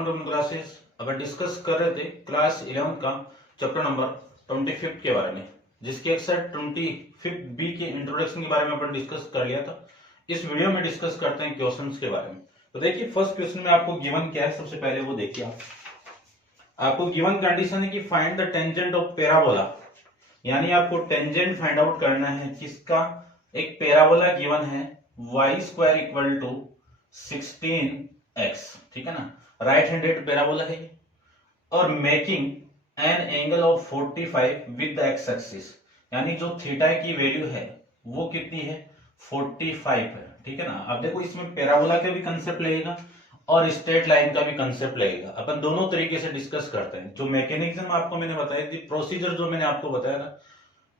Welcome to classes. अब discuss कर रहे थे क्लास 11 का चैप्टर नंबर 25 के बारे में, जिसके एक्सरसाइज 25 बी के इंट्रोडक्शन के बारे में अपन डिस्कस कर लिया था। इस वीडियो में डिस्कस करते हैं क्वेश्चंस के बारे में। तो देखिए फर्स्ट क्वेश्चन में आपको गिवन क्या है, सबसे पहले वो देखिए आप। आपको गिवन कंडीशन है कि find the tangent of parabola, यानी आपको टेंजेंट फाइंड आउट करना है किसका। एक पैराबोला गिवन है y² इक्वल टू 16x, ठीक है ना, राइट हैंडेड पैराबोला है, और making an angle of 45 with the x axis, यानी जो थीटा की वैल्यू है वो कितनी है, 45 है, ठीक है ना। अब देखो इसमें पैराबोला का भी कंसेप्ट लगेगा और स्ट्रेट लाइन का भी कंसेप्ट लगेगा। अपन दोनों तरीके से डिस्कस करते हैं। जो मैकेनिज्म आपको मैंने बताई थी, प्रोसीजर जो मैंने आपको बताया था,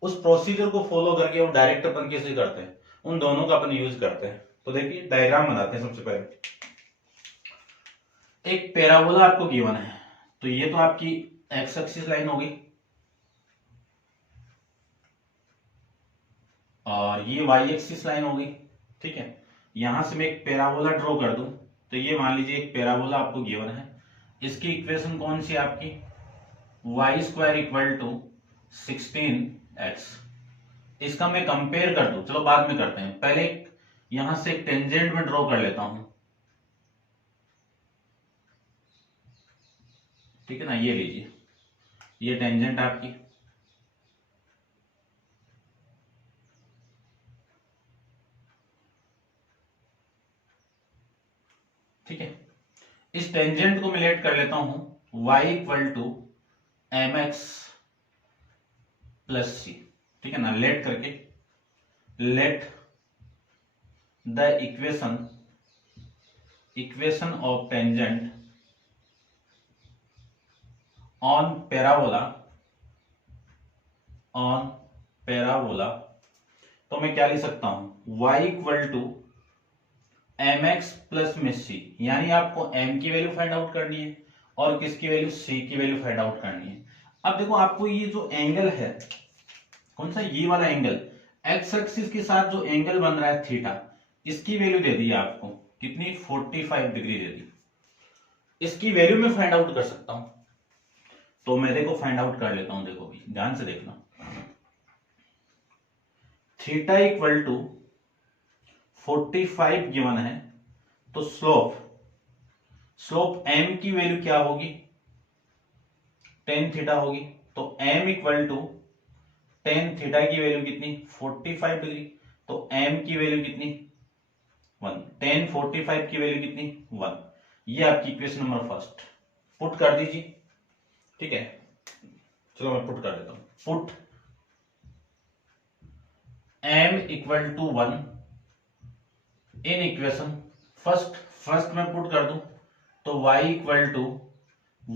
उस प्रोसीजर को फॉलो करके और डायरेक्ट अपन कैसे करते हैं, उन दोनों का अपन यूज करते हैं। तो देखिए डायग्राम बनाते हैं। सबसे पहले एक पैराबोला आपको गिवन है, तो ये तो आपकी एक्स एक्सिस लाइन होगी और ये वाई एक्सिस लाइन होगी, ठीक है। यहां से मैं एक पैराबोला ड्रॉ कर दूं, तो ये मान लीजिए एक पैराबोला आपको गिवन है। इसकी इक्वेशन कौन सी आपकी, y² इक्वल टू 16x। इसका मैं कंपेयर कर दूं, चलो बाद में करते हैं, पहले यहां से एक टेंजेंट में ड्रॉ कर लेता हूं, ठीक है ना। ये लीजिए, ये टेंजेंट आपकी, ठीक है। इस टेंजेंट को मैं लेट कर लेता हूं y equal to mx plus c, ठीक है ना। लेट करके let the equation of tangent on parabola तो मैं क्या लिख सकता हूं, y equal to mx plus में c, यानी आपको m की वैल्यू फाइंड आउट करनी है और किसकी वैल्यू, c की वैल्यू फाइंड आउट करनी है। अब देखो आपको ये जो एंगल है, कौन सा, ये वाला एंगल, x एक्सिस के साथ जो एंगल बन रहा है थीटा, इसकी वैल्यू दे दी आपको कितनी, 45 डिग्री दे दी। इसकी वैल्यू मैं फाइंड आउट कर सकता हूं, तो मैं देखो फाइंड आउट कर लेता हूं। देखो भी ध्यान से देखना, थीटा इक्वल टू 45 गिवन है, तो स्लोप m की वैल्यू क्या होगी, tan थीटा होगी। तो m equal to tan theta की वैल्यू कितनी, 45 डिग्री, तो m की वैल्यू कितनी, 1, tan 45 की वैल्यू कितनी, 1। ये आपकी इक्वेशन नंबर फर्स्ट पुट कर दीजिए, ठीक है। चलो मैं पुट कर देता हूं, put m equal to 1 in equation first में पुट कर दूं, तो y equal to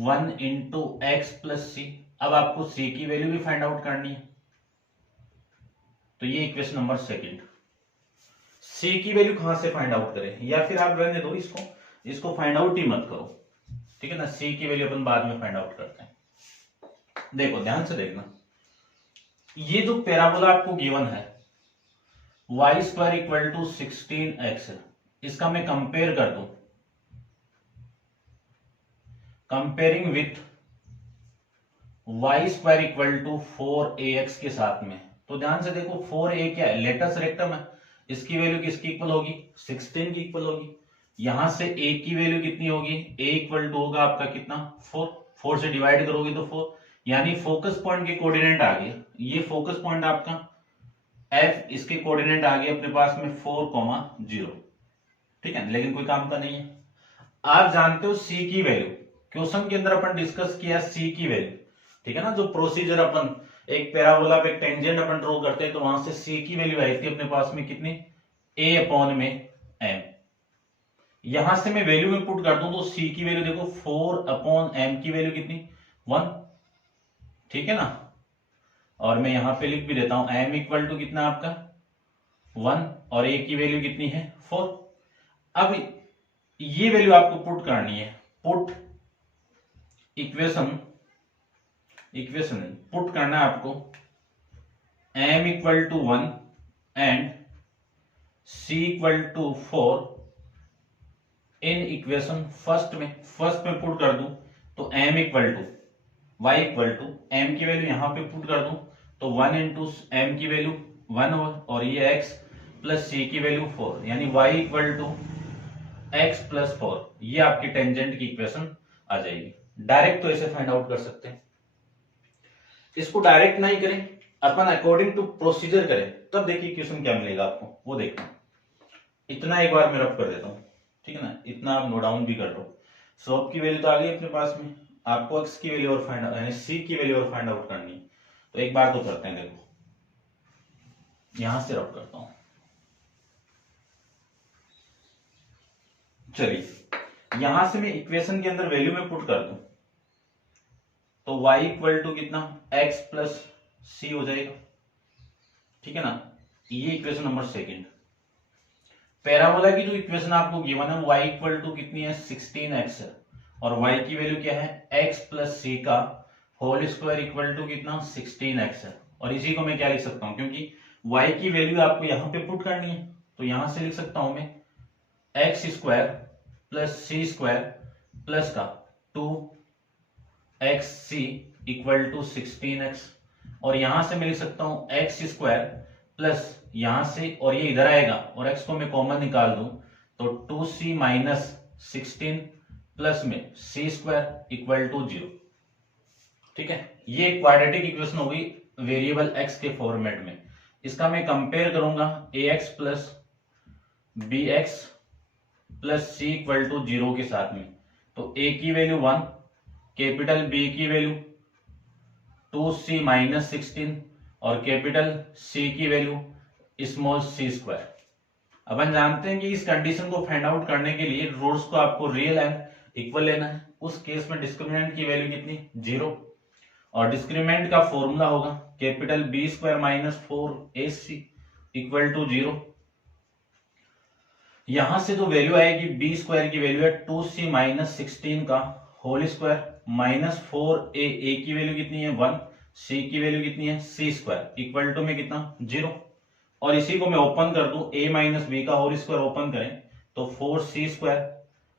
1 into x plus c. अब आपको c की वैल्यू भी फाइंड आउट करनी है, तो ये इक्वेशन नंबर सेकंड। c की वैल्यू कहां से फाइंड आउट करें, या फिर आप रहने दो इसको फाइंड आउट ही मत करो, ठीक है ना। c की वैल्यू अपन बाद में फाइंड आउट करते हैं। देखो ध्यान से देखना, ये जो पैराबोला आपको गिवन है y² इक्वल टू 16x, इसका मैं कंपेयर कर दूं, comparing with y² equal to 4ax के साथ में। तो ध्यान से देखो 4a क्या है, लेटस रेक्टम है, इसकी वैल्यू किसकी इक्वल होगी, 16 की इक्वल होगी। यहां से a की वैल्यू कितनी होगी, a इक्वल टू होगा आपका कितना, 4 से डिवाइड करोगे तो 4, यानी फोकस पॉइंट के कोऑर्डिनेट आ गए। ये फोकस पॉइंट आपका f, इसके कोऑर्डिनेट आ गए अपने पास में 4,0, ठीक है। लेकिन कोई काम का नहीं है। आप जानते हो c की वैल्यू, क्वेश्चन के अंदर अपन डिस्कस किया c की वैल्यू, ठीक है ना। जो प्रोसीजर अपन एक पैराबोला पे टेंजेंट अपन ड्रॉ करते हैं, तो वहां से c की वैल्यू आई थी अपने पास में कितनी, a अपॉन में m। यहां से मैं वैल्यू में पुट कर दूं, तो c की वैल्यू देखो 4 अपॉन m की वैल्यू कितनी, 1, ठीक है ना। और मैं यहां पे लिख भी देता हूं m इक्वल टू कितना आपका 1 और a की वैल्यू कितनी है 4। अब ये वैल्यू आपको पुट करनी है, पुट इक्वेशन पुट करना है आपको, m equal to 1 and c equal to 4 in equation first में पुट कर दूं तो m equal to y equal to m की वैल्यू यहां पे पुट कर दूं तो 1 इंटू m की वैल्यू 1 और ये x प्लस c की वैल्यू 4, यानी y equal to x plus 4, ये आपकी टेंजेंट की इक्वेशन आ जाएगी। डायरेक्ट तो ऐसे फाइंड आउट कर सकते हैं। इसको डायरेक्ट नहीं करें, अपन अकॉर्डिंग टू प्रोसीजर करें, तब देखिए इक्वेशन क्या मिलेगा आपको, वो देखना। इतना एक बार मैं रफ कर देता हूं, ठीक है ना, इतना आप नोट डाउन भी कर लो। स्लोप की वैल्यू तो आ गई अपने पास में, आपको x की वैल्यू और फाइंड यानी c की वैल्यू और फाइंड आउट करनी है। तो एक बार तो करते हैं, देखो यहां से रफ करता हूं। चलिए यहां से मैं इक्वेशन के अंदर वैल्यू में पुट कर दूं तो y इक्वल टू कितना x प्लस सी हो जाएगा, ठीक है ना। ये इक्वेशन नंबर सेकंड। पैराबोला की जो इक्वेशन आपको गिवन है y इक्वल टू कितनी है 16x है, और y की वैल्यू क्या है x प्लस सी का होल स्क्वायर इक्वल टू कितना 16x है। और इसी को मैं क्या लिख सकता हूं, क्योंकि y की वैल्यू आपको यहां पे पुट करनी है, तो यहां से लिख सकता हूं मैं x स्क्वायर प्लस सी स्क्वायर प्लस का 2xc इक्वल टू 16x, और यहां से मैं लिख सकता हूं x स्क्वायर प्लस यहां से और ये इधर आएगा और x को मैं कॉमन निकाल दूं तो 2c माइनस 16 प्लस में c स्क्वायर इक्वल टू 0, ठीक है। ये क्वाड्रेटिक इक्वेशन होगी वेरिएबल x के फॉर्मेट में। इसका मैं कंपेयर करूंगा ax plus bx plus c equal to 0 के साथ में, तो a की वैल्यू 1, कैपिटल B की वैल्यू 2c माइनस 16 और कैपिटल C की वैल्यू स्मॉल c स्क्वायर। अपन जानते हैं कि इस कंडीशन को फाइंड आउट करने के लिए रूट्स को आपको रियल एंड इक्वल लेना है। उस केस में डिस्क्रिमिनेंट की वैल्यू कितनी 0, और डिस्क्रिमिनेंट का फॉर्मूला होगा capital B square minus 4ac equal to 0। यहां से जो वैल्यू आएगी b स्क्वायर की वैल्यू है 2c माइनस 16 का होल स्क्वायर माइनस 4a की वैल्यू कितनी है 1, c की वैल्यू कितनी है c स्क्वायर इक्वल टू में कितना 0। और इसी को मैं ओपन कर दूं a माइनस बी का होल स्क्वायर ओपन करें तो 4c स्क्वायर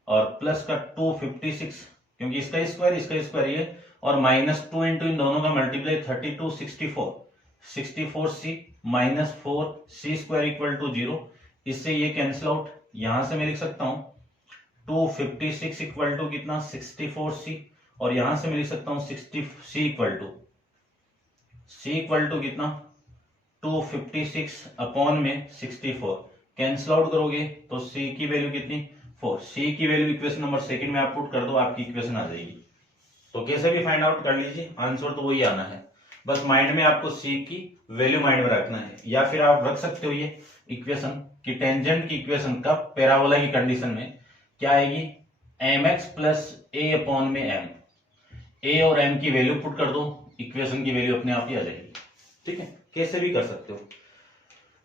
और प्लस का 256, क्योंकि इसका स्क्वायर ये, और माइनस 2 इंटू इन दोनों का multiply 32 64c minus 4c square equal to 0। इससे ये कैंसिल आउट, यहां से मैं लिख सकता हूं 256 इक्वल टू कितना 64c, और यहां से मैं लिख सकता हूं 60c इक्वल टू कितना 256 अपॉन में 64। कैंसिल आउट करोगे तो c की वैल्यू कितनी 4, c की वैल्यू इक्वेशन नंबर सेकंड में आप पुट कर दो, आपकी इक्वेशन आ जाएगी। तो कैसे भी फाइंड आउट कर लीजिए, आंसर तो वही आना है, बस माइंड में आपको c की वैल्यू माइंड में रखना है। या फिर आप रख सकते हो ये इक्वेशन की टेंजेंट की इक्वेशन का पैराबोला की कंडीशन में क्या आएगी mx प्लस a अपॉन में m, a और m की वैल्यू पुट कर दो, इक्वेशन की वैल्यू अपने आप ही आ जाएगी, ठीक है। कैसे भी कर सकते हो।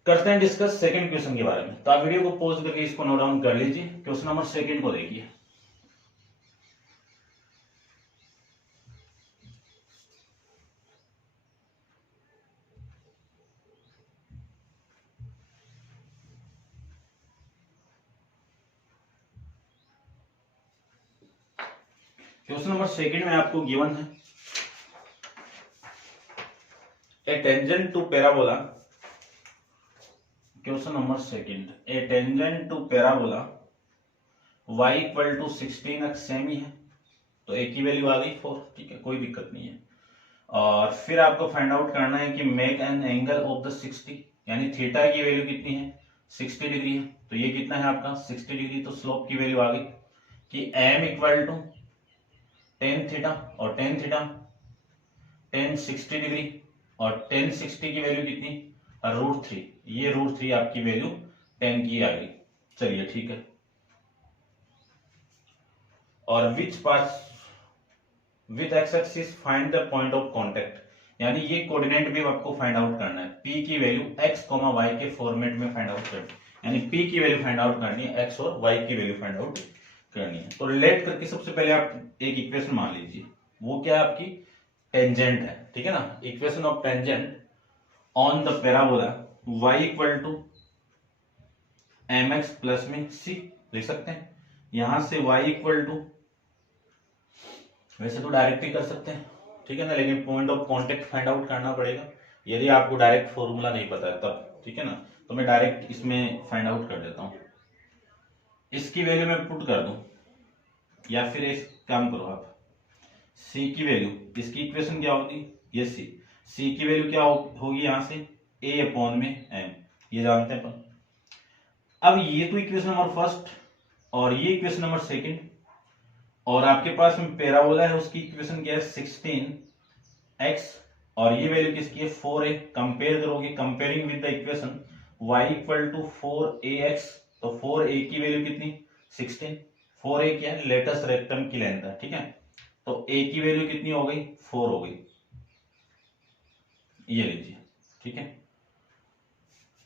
करते हैं डिस्कस सेकंड क्वेश्चन के बारे में। तो आप वीडियो को पॉज करके इसको नोट डाउन कर लीजिए। क्वेश्चन नंबर सेकंड को देखिए। क्वेश्चन नंबर सेकंड में आपको गिवन है a tangent to parabola. Question number second, a tangent to parabola y equal to 16x same ही है, तो a की वैल्यू आ गई 4, ठीक है, कोई दिक्कत नहीं है। और फिर आपको फाइंड आउट करना है कि make an angle of the 60, यानी थीटा की वैल्यू कितनी है 60 डिग्री है, तो ये कितना है आपका 60 डिग्री। तो स्लोप की वैल्यू आ गई कि m equal to tan theta, और टेन थीटा टेन 60 डिग्री, और टेन 60 की वैल्यू कितनी √3, ये √3 आपकी वैल्यू 10 की आ गई। चलिए ठीक है। और which pass with x axis find the point of contact, यानी ये कोऑर्डिनेट भी आपको फाइंड आउट करना है। p की वैल्यू x, y के फॉर्मेट में फाइंड आउट करनी है, यानी p की वैल्यू फाइंड आउट करनी है, x और y की वैल्यू फाइंड आउट करनी है। तो रिलेट करके सबसे पहले आप एक इक्वेशन मान लीजिए, वो क्या है आपकी टेंजेंट है, ठीक है ना। Equation of tangent on the parabola y equal to mx plus में c लिख सकते हैं। यहां से y इक्वल टू, वैसे तो डायरेक्ट ही कर सकते हैं, ठीक है ना, लेकिन point of contact find out करना पड़ेगा यदि आपको डायरेक्ट फॉर्मूला नहीं पता है तब, ठीक है ना। तो मैं डायरेक्ट इसमें फाइंड आउट कर देता हूं, इसकी वैल्यू मैं पुट कर दूं, या फिर एक काम करो आप, c की वैल्यू, इसकी इक्वेशन क्या होगी, ये c की वैल्यू क्या होगी यहां से a अपॉन में m, ये जानते हैं अपन। अब ये तो इक्वेशन नंबर फर्स्ट और ये इक्वेशन नंबर सेकंड, और आपके पास में पैराबोला है, उसकी इक्वेशन क्या है 16x, और ये वैल्यू किसकी है 4a। कंपेयर करोगे, comparing with the equation y equal to 4ax, तो 4a की वैल्यू कितनी 16, 4a क्या है लेटेस्ट रेक्टम की लेंथ है, ठीक है। तो a की वैल्यू कितनी हो गई 4 हो गई, ये लीजिए, ठीक है।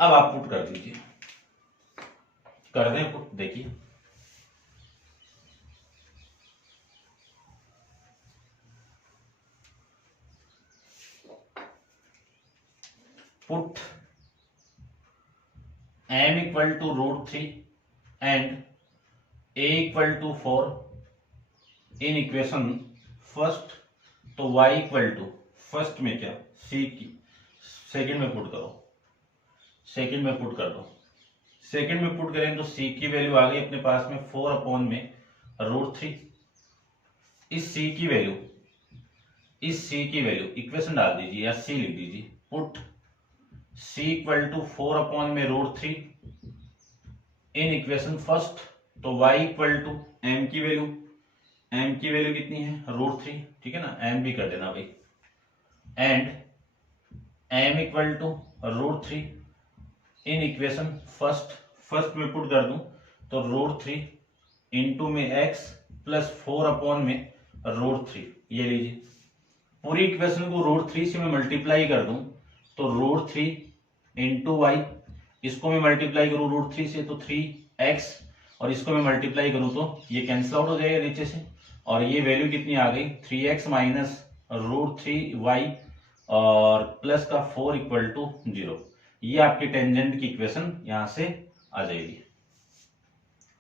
अब आप पुट कर दीजिए, कर दें पुट, देखिए put m equal to √3 and a equal to 4 in equation first, तो y इक्वल टू फर्स्ट में क्या c की, सेकंड में पुट करो, सेकंड में पुट कर दो, सेकंड में पुट करें तो c की वैल्यू आ गई अपने पास में 4 अपॉन में √3। इस c की वैल्यू, इस c की वैल्यू इक्वेशन डाल दीजिए या c लिख दीजिए, put c equal to 4 upon में √3 इन इक्वेशन फर्स्ट, तो y इक्वल टू m की वैल्यू, m की वैल्यू कितनी है √3, ठीक है ना, m भी कर देना भाई, and m equal to √3 in equation first, first में पुट कर दूं तो √3 इंटू में x प्लस 4 अपॉन में √3, ये लीजिए पूरी इक्वेशन को √3 से मैं मल्टीप्लाई कर दूं तो √3 इंटू वाई, इसको मैं मल्टीप्लाई करूं √3 से तो 3x, और इसको मैं मल्टीप्लाई करूं तो ये कैंसिल आउट हो जाएगा नीचे से, और ये वैल्यू कितनी आ गई 3x माइनस √3y और प्लस का 4 इक्वल टू 0। ये आपकी टेंजेंट की इक्वेशन यहां से आ जाएगी,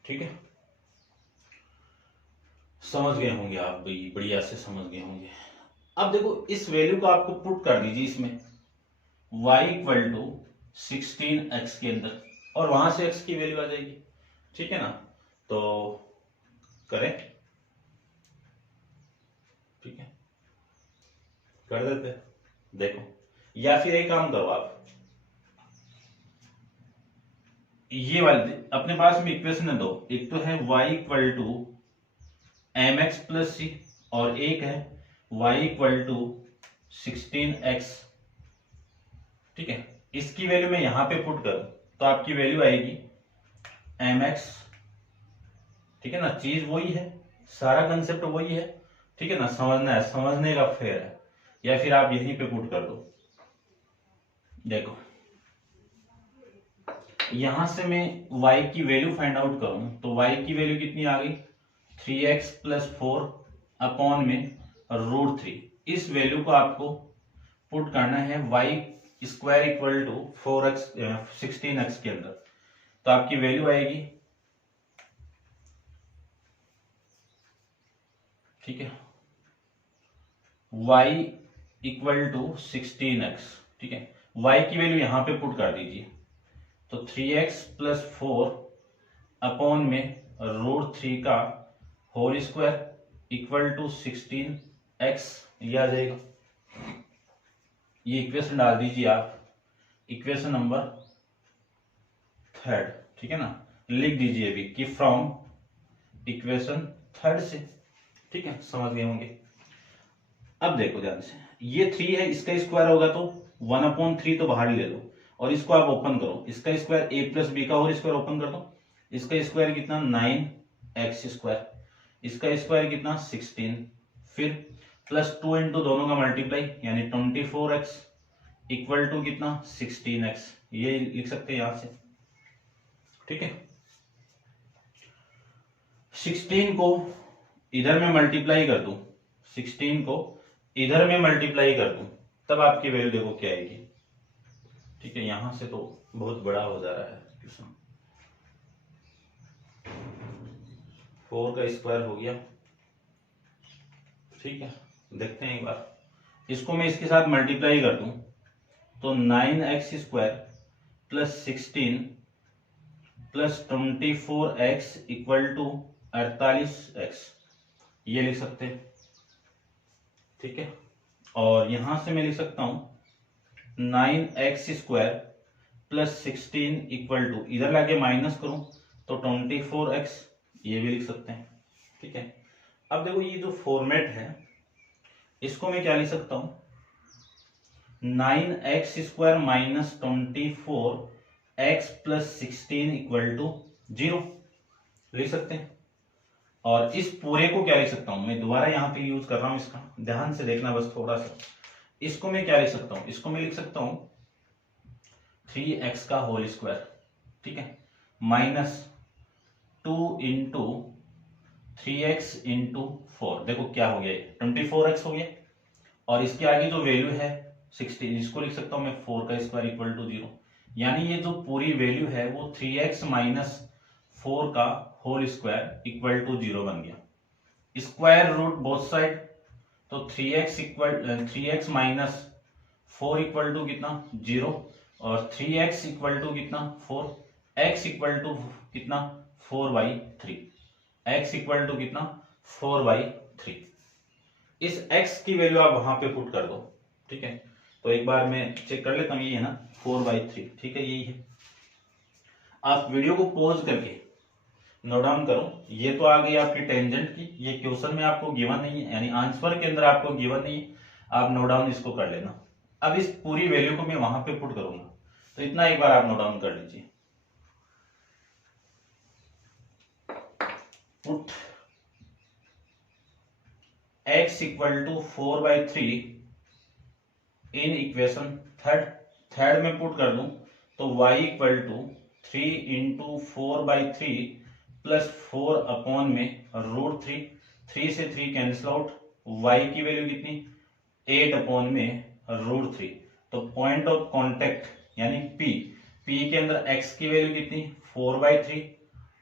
ठीक है। समझ गए होंगे आप भाई, बढ़िया से समझ गए होंगे। अब देखो इस वैल्यू को आपको पुट कर दीजिए इसमें, y इक्वल टू 16x के अंदर, और वहां से x की वैल्यू आ जाएगी, ठीक है ना। तो करें, ठीक है, कर देते हैं, देखो, या फिर एक काम करो आप, ये वाले अपने पास में इक्वेशन है दो, एक तो है y equal to mx plus c, और एक है y इक्वल टू 16x, ठीक है। इसकी वैल्यू मैं यहां पे पुट करूं तो आपकी वैल्यू आएगी mx, ठीक है ना, चीज वही है, सारा कंसेप्ट वही है, ठीक है ना, समझना है, समझने का फेर है, या फिर आप यहीं पे पुट कर दो। देखो यहां से मैं y की वैल्यू फाइंड आउट करूं तो y की वैल्यू कितनी आ गई 3x प्लस 4 अपॉन में √3। इस वैल्यू को आपको पुट करना है y square equal to 4x 16x के अंदर, तो आपकी वैल्यू आएगी, ठीक है, y इक्वल टू 16x, ठीक है, y की वैल्यू यहां पे पुट कर दीजिए, तो 3x प्लस 4 अपॉन में √3 का whole square equal to 16x, ये आ जाएगा। ये इक्वेशन डाल दीजिए आप, इक्वेशन नंबर थर्ड, ठीक है ना, लिख दीजिए अभी कि फ्रॉम इक्वेशन थर्ड से, ठीक है, समझ गए होंगे। अब देखो ध्यान से, ये 3 है, इसका स्क्वायर होगा तो 1/3 तो बाहर ही ले लो, और इसको आप ओपन करो, इसका स्क्वायर a प्लस बी का होल स्क्वायर ओपन कर दो, इसका स्क्वायर कितना 9x स्क्वायर, इसका स्क्वायर कितना 16, फिर प्लस 2 इंटू दोनों का मल्टीप्लाई यानी 24x इक्वल टू कितना 16x, ये लिख सकते हैं यहां से, ठीक है। 16 को इधर में मल्टीप्लाई कर दूं, 16 को इधर में मल्टीप्लाई कर दूं, तब आपकी वैल्यू देखो क्या आएगी, ठीक है। यहां से तो बहुत बड़ा हो जा रहा है क्वेश्चन, 4 का स्क्वायर हो गया, ठीक है। देखते हैं एक बार, इसको मैं इसके साथ मल्टीप्लाई कर दूं तो 9x square plus 16 plus 24x equal to 48x, ये लिख सकते हैं, ठीक है। और यहां से मैं लिख सकता हूं 9x square plus 16 equal to, इधर लाके माइनस करूं तो 24x, ये भी लिख सकते हैं, ठीक है। अब देखो ये जो फॉर्मेट है इसको मैं क्या लिख सकता हूं, 9x square minus 24x plus 16 equal to 0 लिख सकते हैं। और इस पूरे को क्या लिख सकता हूं, मैं दोबारा यहां पे यूज कर रहा हूं इसका, ध्यान से देखना बस थोड़ा सा। इसको मैं क्या लिख सकता हूं, इसको मैं लिख सकता हूं 3x का होल स्क्वायर, ठीक है, माइनस 2 इंटू 3x इंटू 4, देखो क्या हो गया, 24x हो गया। और इसके आगे जो वैल्यू है 16, इसको लिख सकता हूं मैं 4 का स्क्वायर इक्वल टू 0, यानी ये जो पूरी वैल्यू है वो 3x माइनस 4 का होल स्क्वायर इक्वल टू 0 बन गया। स्क्वायर रूट बोथ साइड, तो 3x माइनस 4 इक्वल टू कितना 0, और 3x इक्वल टू कितना 4, x इक्वल टू कितना 4/3, x इक्वल टू कितना 4/3। इस x की वैल्यू आप वहां पे पुट कर दो, ठीक है। तो एक बार मैं चेक कर लेता हूं, ये है ना 4/3, ठीक है, यही है। आप वीडियो को पॉज करके नोट डाउन करो, ये तो आ गई आपकी टेंजेंट की, ये क्वेश्चन में आपको गिवन नहीं है, यानी आंसर के अंदर आपको गिवन नहीं है, आप नोट डाउन इसको कर लेना। अब इस पूरी वैल्यू को मैं वहां पे पुट करूंगा, तो इतना एक बार आप नोट डाउन कर लीजिए। Put x equal to 4/3 in equation third में पुट कर दूं तो y equal to 3 into 4/3 plus 4 upon में √3, 3 से 3 कैंसिल आउट, y की वैल्यू कितनी 8 अपॉन में √3। तो पॉइंट ऑफ कांटेक्ट यानी p के अंदर x की वैल्यू कितनी 4/3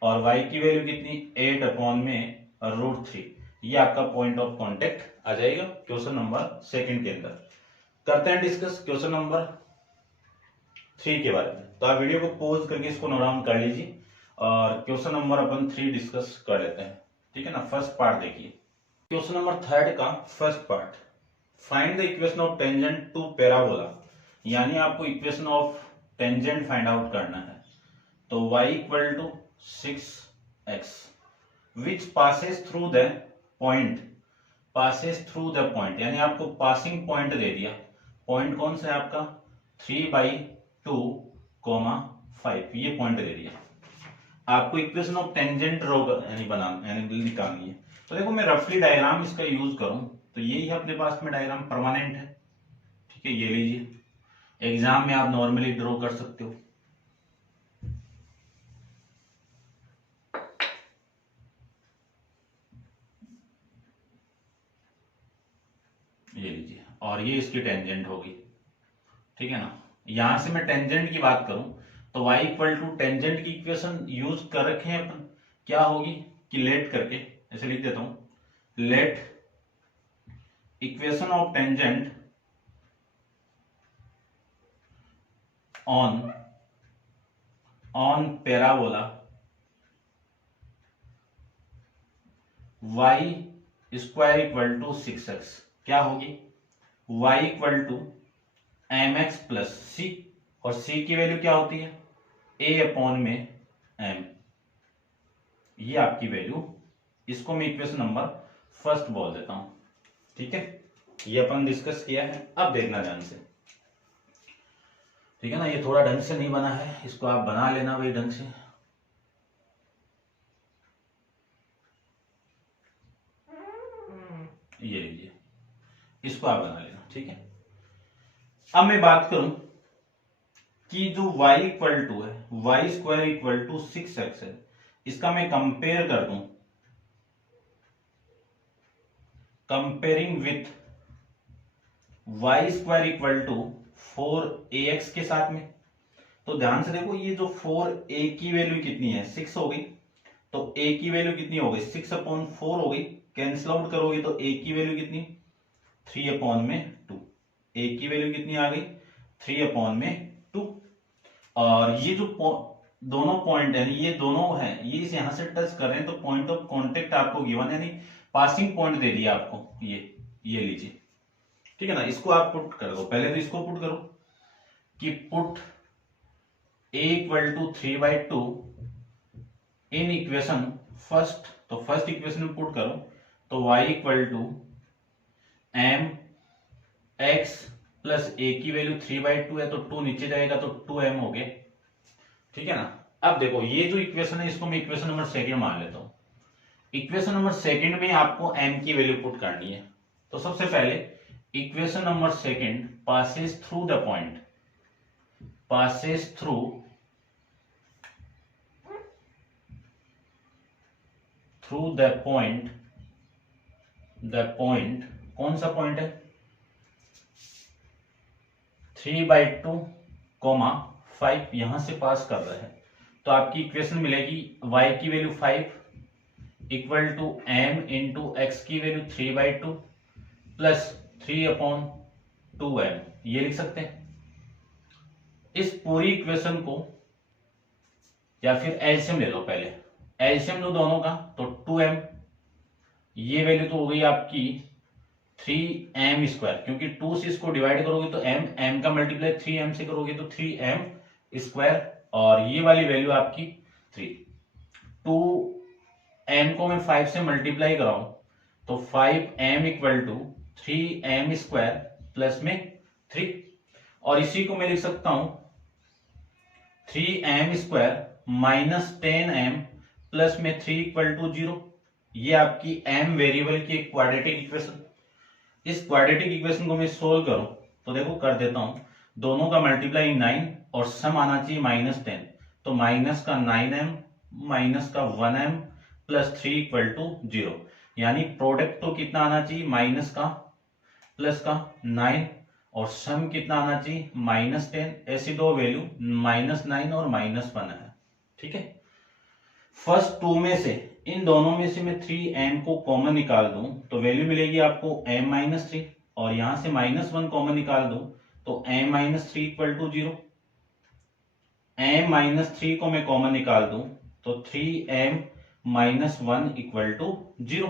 और y की वैल्यू कितनी 8 अपॉन में √3, ये आपका पॉइंट ऑफ कांटेक्ट आ जाएगा क्वेश्चन नंबर 2 के अंदर। करते हैं डिस्कस क्वेश्चन नंबर 3 के बारे में। तो आप वीडियो को पॉज करके इसको नोट डाउन कर लीजिए और क्वेश्चन नंबर अपन 3 डिस्कस कर लेते हैं, ठीक है ना। फर्स्ट पार्ट देखिए, क्वेश्चन नंबर 3 का first part, find the equation of tangent to parabola, यानी आपको equation of tangent find out करना है। तो y equal to 6x which passes through the point, passes through the point, यानी आपको passing point दे दिया, point कौन सा है आपका 3/2, 5, ये पॉइंट दे दिया। आपको इक्वेशन ऑफ टेंजेंट ड्रॉ यानी बनाना यानी निकालनी है। तो देखो मैं रफली डायग्राम इसका यूज करूं तो यही अपने पास में डायग्राम परमानेंट है, ठीक है, ये लीजिए, एग्जाम में आप नॉर्मली ड्रॉ कर सकते हो। ये लीजिए, और ये इसकी टेंजेंट होगी, ठीक है ना। यहां से मैं टेंजेंट की बात करूं तो y इक्वल टू टेंजेंट की इक्वेशन यूज कर रखे हैं अपन, क्या होगी कि लेट करके ऐसे लिख देता हूं, let equation of tangent on parabola y square equal to 6x, क्या होगी y equal to mx plus c, और c की वैल्यू क्या होती है a अपॉन में m, ये आपकी वैल्यू, इसको मैं इक्वेशन नंबर फर्स्ट बोल देता हूं, ठीक है। ये अपन डिस्कस किया है, अब देखना ध्यान से, ठीक है ना। ये थोड़ा ढंग से नहीं बना है, इसको आप बना लेना भाई ढंग से। ये लीजिए, इसको आप बना लेना, ठीक है। अब मैं बात करूं कि जो y इक्वल टू है y square equal to 6x है, इसका मैं कंपेयर कर दूं, comparing with y square equal to 4ax के साथ में। तो ध्यान से देखो, ये जो 4a की वैल्यू कितनी है 6 हो गई, तो a की वैल्यू कितनी हो गई 6/4 हो गई, कैंसिल आउट करोगे तो a की वैल्यू कितनी 3/2, a की वैल्यू कितनी आ गई 3/2। और ये जो दोनों पॉइंट है ये दोनों है ये इस यहां से टच कर रहे हैं, तो पॉइंट ऑफ कांटेक्ट आपको गिवन है, यानी पासिंग पॉइंट दे दिया आपको, ये लीजिए, ठीक है ना। इसको आप पुट कर दो, पहले तो इसको पुट करो कि put a = 3/2 in equation first, तो फर्स्ट इक्वेशन में पुट करो तो y = mx प्लस a की वैल्यू 3/2 है, तो 2 नीचे जाएगा तो 2m हो गया, ठीक है ना। अब देखो ये जो इक्वेशन है इसको मैं इक्वेशन नंबर सेकंड मान लेता हूं। इक्वेशन नंबर सेकंड में आपको m की वैल्यू पुट करनी है, तो सबसे पहले equation number second passes through the point, passes through the point, कौन सा पॉइंट है 3/2, 5 यहां से पास कर रहा है, तो आपकी इक्वेशन मिलेगी y की वैल्यू 5 = m इंटू एक्स की वैल्यू 3/2 प्लस 3/2m, ये लिख सकते हैं। इस पूरी इक्वेशन को या फिर एलसीएम ले लो, पहले एलसीएम लो दोनों का, तो 2m, ये वैल्यू तो हो गई आपकी 3m², क्योंकि 2 से इसको डिवाइड करोगे तो m का मल्टीप्लाई 3m से करोगे तो 3m², और ये वाली वैल्यू आपकी 3। 2m को मैं 5 से मल्टीप्लाई कराऊं तो 5m = 3m² प्लस में 3, और इसी को मैं लिख सकता हूं 3m² माइनस 10m प्लस में 3 = 0। ये आपकी m वेरिएबल की एक क्वाड्रेटिक इक्वेशन। इस क्वाड्रेटिक इक्वेशन को मैं सोल्व करूं तो देखो कर देता हूं, दोनों का मल्टीप्लाई 9 और सम आना चाहिए -10, तो माइनस का 9m माइनस का 1m प्लस 3 = 0, यानी प्रोडक्ट तो कितना आना चाहिए माइनस का प्लस का 9 और सम कितना आना चाहिए -10, ऐसी दो वैल्यू -9 और -1 है, ठीक है। फर्स्ट 2 में से इन दोनों में से मैं 3m को कॉमन निकाल दूं तो वैल्यू मिलेगी आपको m-3, और यहां से -1 कॉमन निकाल दूं तो m-3 = 0। m-3 को मैं कॉमन निकाल दूं तो 3m-1 = 0।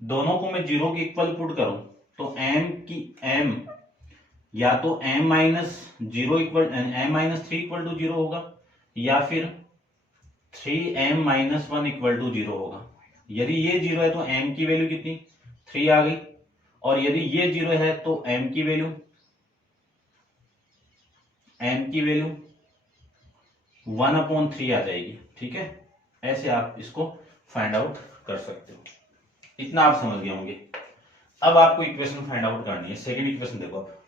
दोनों को मैं 0 के इक्वल पुट करूं तो m या तो m-3 = 0 होगा, या फिर 3m-1 = 0 होगा। यदि ये 0 है तो m की वैल्यू कितनी 3 आ गई, और यदि ये 0 है तो m की वैल्यू 1/3 आ जाएगी, ठीक है। ऐसे आप इसको फाइंड आउट कर सकते हो। इतना आप समझ गए होंगे। अब आपको इक्वेशन फाइंड आउट करनी है, सेकंड इक्वेशन देखो, आप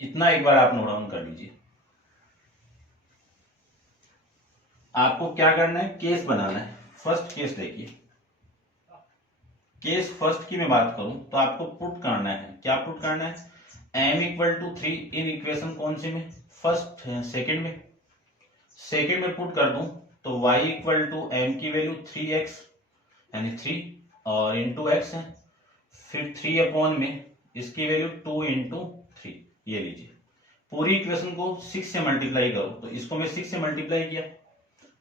इतना एक बार आप नोट डाउन कर लीजिए। आपको क्या करना है, केस बनाना है। फर्स्ट केस देखिए, केस फर्स्ट की मैं बात करूं तो आपको पुट करना है, क्या पुट करना है, m = 3 इन इक्वेशन कौन से में, फर्स्ट सेकंड में। सेकंड में पुट कर दूं तो y = m की वैल्यू 3x यानी 3 और इंटू x है, फिर 3 में इसकी वैल्यू 2 × 3, ये लीजिए। पूरी इक्वेशन को 6 से मल्टीप्लाई करो, तो इसको मैं 6 से मल्टीप्लाई किया,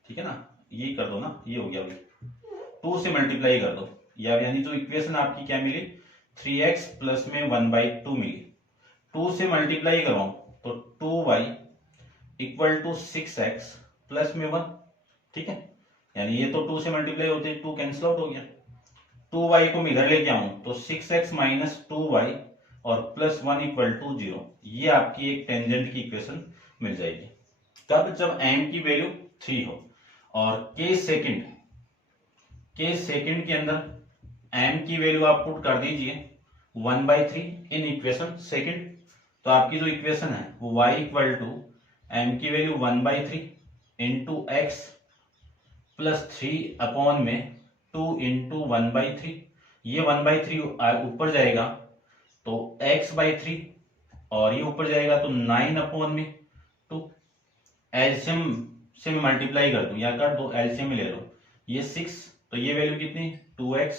ठीक है ना, ये कर दो ना, ये हो गया भाई, 2 से मल्टीप्लाई कर दो, यानी जो इक्वेशन आपकी क्या मिली 3x प्लस में 1/2 मिली। 2 से मल्टीप्लाई करवाऊं तो 2y = 6x प्लस में 1, ठीक है, यानी ये तो 2 से मल्टीप्लाई होते हैं, 2 कैंसिल आउट हो गया। 2y को मैं इधर लेके आऊं तो 6x माइनस 2y और प्लस 1 = 0, ये आपकी एक टेंजेंट की इक्वेशन मिल जाएगी। तब जब m की वैल्यू 3 हो। और केस सेकंड के अंदर m की वैल्यू आप पुट कर दीजिए 1/3 इन इक्वेशन सेकंड, तो आपकी जो इक्वेशन है वो y = m की वैल्यू 1/3 इंटू एक्स प्लस 3 में 2 × 1/3, ये 1/3 ऊपर जाएगा तो x/3 और ये ऊपर जाएगा तो 9/2। एलसीएम से मैं मल्टीप्लाई कर दूं या कर दो, एलसीएम ले लो, ये 6, तो ये वैल्यू कितनी 2x,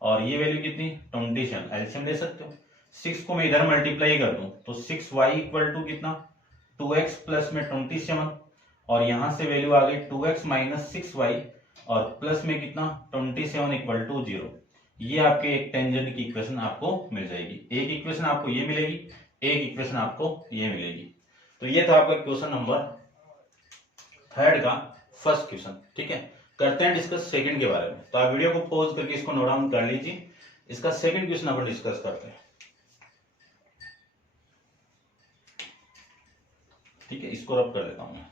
और ये वैल्यू कितनी 27, एलसीएम ले सकते हो। 6 को मैं इधर मल्टीप्लाई कर दूं तो 6y इक्वल टू कितना 2x प्लस में 27, और यहां से वैल्यू आ गई 2x माइनस 6y, और प्लस में कितना 27 इक्वल टू 0। ये आपके एक टेंजेंट की इक्वेशन आपको मिल जाएगी। एक इक्वेशन आपको ये मिलेगी, एक इक्वेशन आपको ये मिलेगी। तो ये था आपका क्वेश्चन नंबर 3 का फर्स्ट क्वेश्चन। ठीक है, करते हैं डिस्कस सेकंड के बारे में। तो आप वीडियो को पॉज करके इसको नोट डाउन कर लीजिए। इसका सेकंड क्वेश्चन अपन डिस्कस करते हैं। ठीक है, इसको रब कर देता हूं मैं।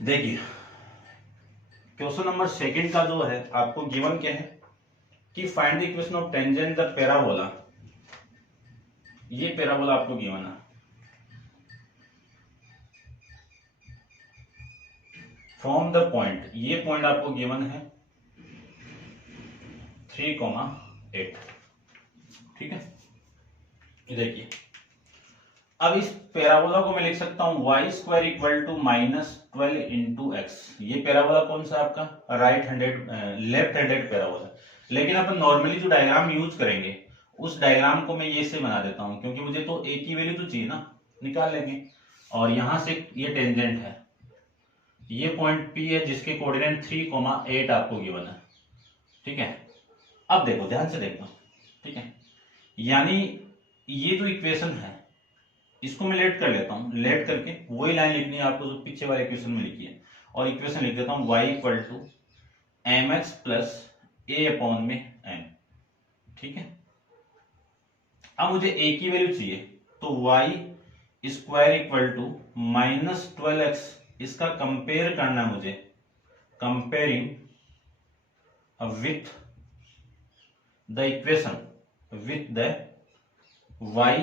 देखिए, क्वेश्चन नंबर सेकंड का जो है आपको गिवन क्या है कि find the equation of tangent the parabola. ये पैराबोला आपको गिवन है फ्रॉम द पॉइंट, ये पॉइंट आपको गिवन है 3,8। ठीक है, देखिए अब इस पैराबोला को मैं लिख सकता हूं y square equal to -12 into x. ये पैराबोला कौन सा आपका right handed left handed parabola. लेकिन अपन नॉर्मली जो डायग्राम यूज करेंगे उस डायग्राम को मैं ये से बना देता हूं, क्योंकि मुझे तो एक की वैल्यू तो चाहिए ना, निकाल लेंगे। और यहां से ये टेंजेंट है, ये पॉइंट P है जिसके कोऑर्डिनेट 3,8 आपको गिवन है। ठीक है, अब देखो ध्यान से देखना। ठीक है, यानी ये जो इक्वेशन है इसको मैं लेट कर लेता हूं, लेट करके वही लाइन लिखनी है आपको जो पीछे वाले इक्वेशन में लिखी है, और इक्वेशन लिख देता हूं y equal to mx plus a upon में m। ठीक है, अब मुझे a की वैल्यू चाहिए, तो y square equal to -12x, इसका कंपेयर करना है मुझे, comparing with the equation with the y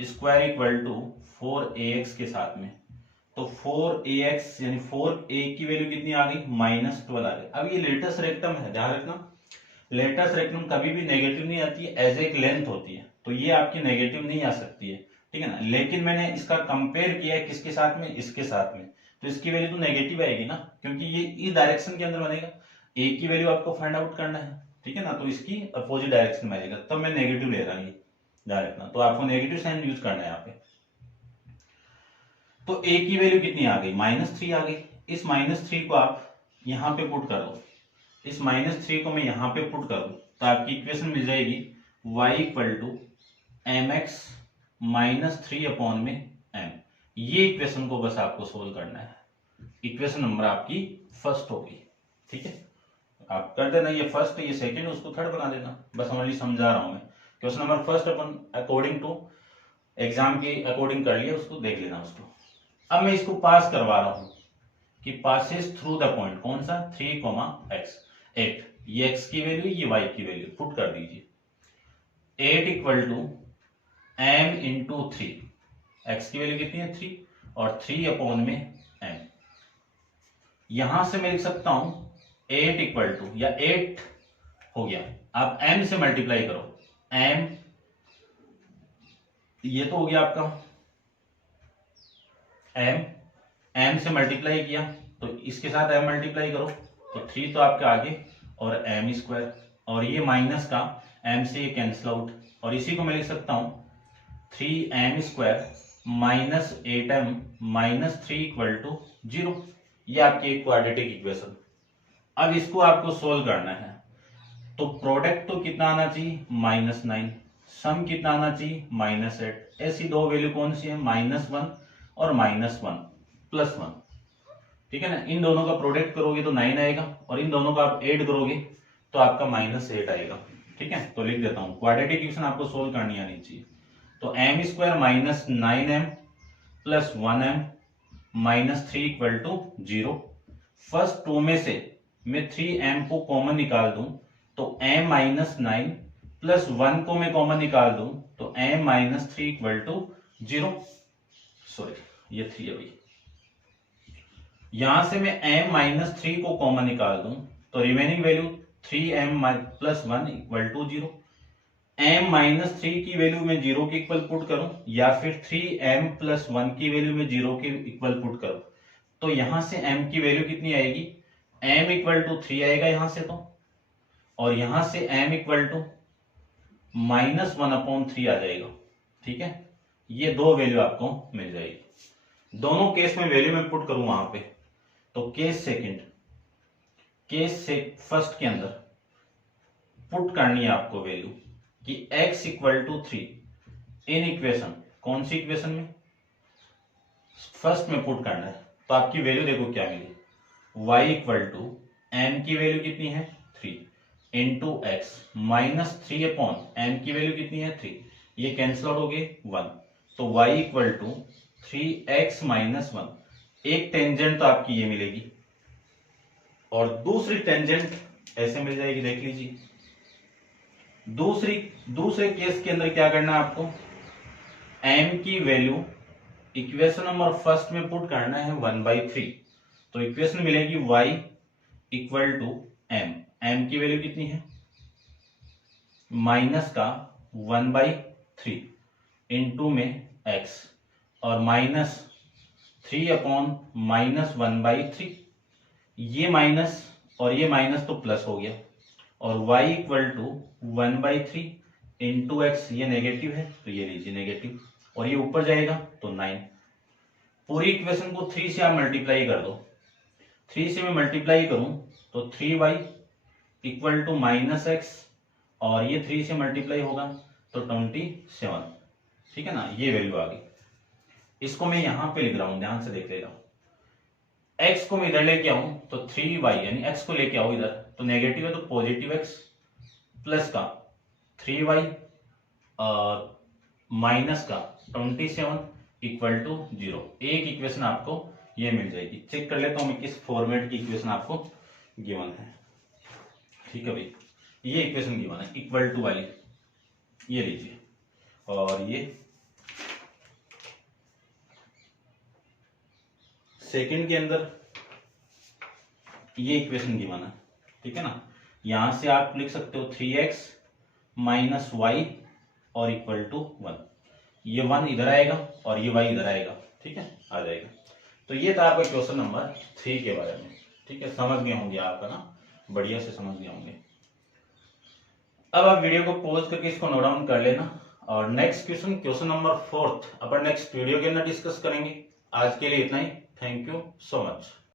square equal to 4ax के साथ में। तो 4ax यानी 4a की वैल्यू कितनी आ गई -12 आ गई। अब ये लेटस रेक्टम है, ध्यान रखना लेटस रेक्टम कभी भी नेगेटिव नहीं आती है, एज एक लेंथ होती है, तो ये आपकी नेगेटिव नहीं आ सकती है। ठीक है ना, लेकिन मैंने इसका कंपेयर किया है किसके साथ में, इसके साथ में, तो इसकी वैल्यू तो नेगेटिव आएगी ना, क्योंकि ये इस डायरेक्शन के अंदर बनेगा। a की वैल्यू आपको फाइंड आउट करना है, ठीक है ना, तो इसकी अपोजिट डायरेक्शन में आएगा, तब मैं नेगेटिव ले रहा हूं, ध्यान रखना। तो आपको नेगेटिव साइन यूज करना है यहाँ पे। तो a की वैल्यू कितनी आ गई -3 आ गई। इस -3 को आप यहां पे पुट कर दो, इस -3 को मैं यहां पे पुट कर दूं, तो आपकी इक्वेशन मिल जाएगी y equal to mx -3 upon में m। ये इक्वेशन को बस आपको सोल्व करना है। इक्वेशन नंबर आपकी फर्स्ट होगी। ठीक है, आप कर देना, ये फर्स्ट ये सेकंड, उसको थर्ड बना देना, बस ओनली समझा रहा हूं मैं। क्वेश्चन नंबर फर्स्ट अपन अकॉर्डिंग टू एग्जाम के अकॉर्डिंग कर लिया, उसको देख लेना उसको। अब मैं इसको पास करवा रहा हूं कि पासेस थ्रू द पॉइंट, कौन सा 3,8, ये x की वैल्यू, ये y की वैल्यू पुट कर दीजिए। 8 equal to m into 3, x की वैल्यू कितनी है 3, और 3 अपॉन में m। यहां से मैं लिख सकता हूं 8 इक्वल टू, या 8 हो गया, आप m से मल्टीप्लाई करो, m ये तो हो गया आपका m से मल्टीप्लाई किया, तो इसके साथ m मल्टीप्लाई करो, तो 3 तो आपके आगे, और m स्क्वायर, और ये माइनस का m से ये कैंसिल आउट, और इसी को मैं लिख सकता हूं 3m square minus 8m minus 3 equal to 0। ये आपकी एक क्वाड्रेटिक इक्वेशन। अब इसको आपको सोल्व करना है, तो प्रोडक्ट तो कितना आना चाहिए -9, सम कितना आना चाहिए -8। ऐसी दो वैल्यू कौन सी है -1 और -1 +1। ठीक है ना, इन दोनों का प्रोडक्ट करोगे तो 9 आएगा, और इन दोनों का आप ऐड करोगे तो आपका -8 आएगा। ठीक है, तो लिख देता हूं, क्वाड्रेटिक इक्वेशन आपको सोल्व करनी आनी चाहिए। तो m square -9m plus 1m minus 3 equal to 0। First two में से मैं 3m को कॉमन निकाल दूं तो m -9 प्लस 1 को मैं कॉमन निकाल दूं तो m -3 इक्वल टू 0। सॉरी, ये 3 अभी यहां से मैं m माइनस 3 को कॉमन निकाल दूं तो remaining value 3m plus 1 equal to 0। m minus 3 की वैल्यू में 0 के इक्वल पुट करूं या फिर 3m प्लस 1 की वैल्यू में 0 के इक्वल पुट करूं, तो यहां से m की वैल्यू कितनी आएगी, m इक्वल टू 3 आएगा यहां से, तो और यहां से m इक्वल टू माइनस 1/3 आ जाएगा। ठीक है, ये दो वैल्यू आपको मिल जाएगी। दोनों केस में वैल्यू में पुट करूं वहां पे, तो केस सेकंड, केस से फर्स्ट के अंदर पुट करनी है आपको वैल्यू कि x equal to 3 in equation, कौन सी इक्वेशन में, फर्स्ट में पुट करना है। तो आपकी वैल्यू देखो क्या मिली, y इक्वल टू m की वैल्यू कितनी है 3 into x minus 3 upon m की वैल्यू कितनी है 3, ये कैंसिल आउट हो गए 1, तो y equal to 3x minus 1। एक टेंजेंट तो आपकी ये मिलेगी और दूसरी टेंजेंट ऐसे मिल जाएगी, देख लीजिए। दूसरे केस के अंदर क्या करना है आपको, m की वैल्यू इक्वेशन नंबर फर्स्ट में पुट करना है 1/3, तो इक्वेशन मिलेगी y इक्वल टू m की वैल्यू कितनी है माइनस का 1/3 इंटू में x और माइनस 3 अपॉन माइनस 1/3, ये माइनस और ये माइनस तो प्लस हो गया, और y equal to 1/3 into x, ये नेगेटिव है तो ये लीजिए नेगेटिव, और ये ऊपर जाएगा तो 9। पूरी इक्वेशन को 3 से आप मल्टीप्लाई कर दो, 3 से मैं मल्टीप्लाई करूं तो 3y equal to minus x, और ये 3 से मल्टीप्लाई होगा तो 27। ठीक है ना, ये वैल्यू आ गई। इसको मैं यहां पे लिख रहा हूं, ध्यान से देख लेगा। x को मैं इधर लेके आऊं तो 3y, यानी x को लेके आओ इधर तो नेगेटिव है तो पॉजिटिव x प्लस का 3y और माइनस का 27 इक्वल टू 0। एक इक्वेशन आपको ये मिल जाएगी। चेक कर लेता हूं मैं किस फॉर्मेट की इक्वेशन आपको गिवन है। ठीक है भाई, ये इक्वेशन गिवन है इक्वल टू वाली, ये लीजिए, और ये सेकंड के अंदर ये इक्वेशन गिवन है। ठीक है ना, यहां से आप लिख सकते हो 3x माइनस वाई और इक्वल टू 1, ये 1 इधर आएगा और ये y इधर आएगा। ठीक है, आ जाएगा। तो ये था आपका क्वेश्चन नंबर 3 के बारे में। ठीक है, समझ गए होंगे आपका ना, बढ़िया से समझ गए होंगे। अब आप वीडियो को पॉज करके इसको नोट डाउन कर लेना, और नेक्स्ट क्वेश्चन नंबर 4 अपन नेक्स्ट वीडियो के अंदर डिस्कस करेंगे। आज के लिए इतना ही। Thank you so much.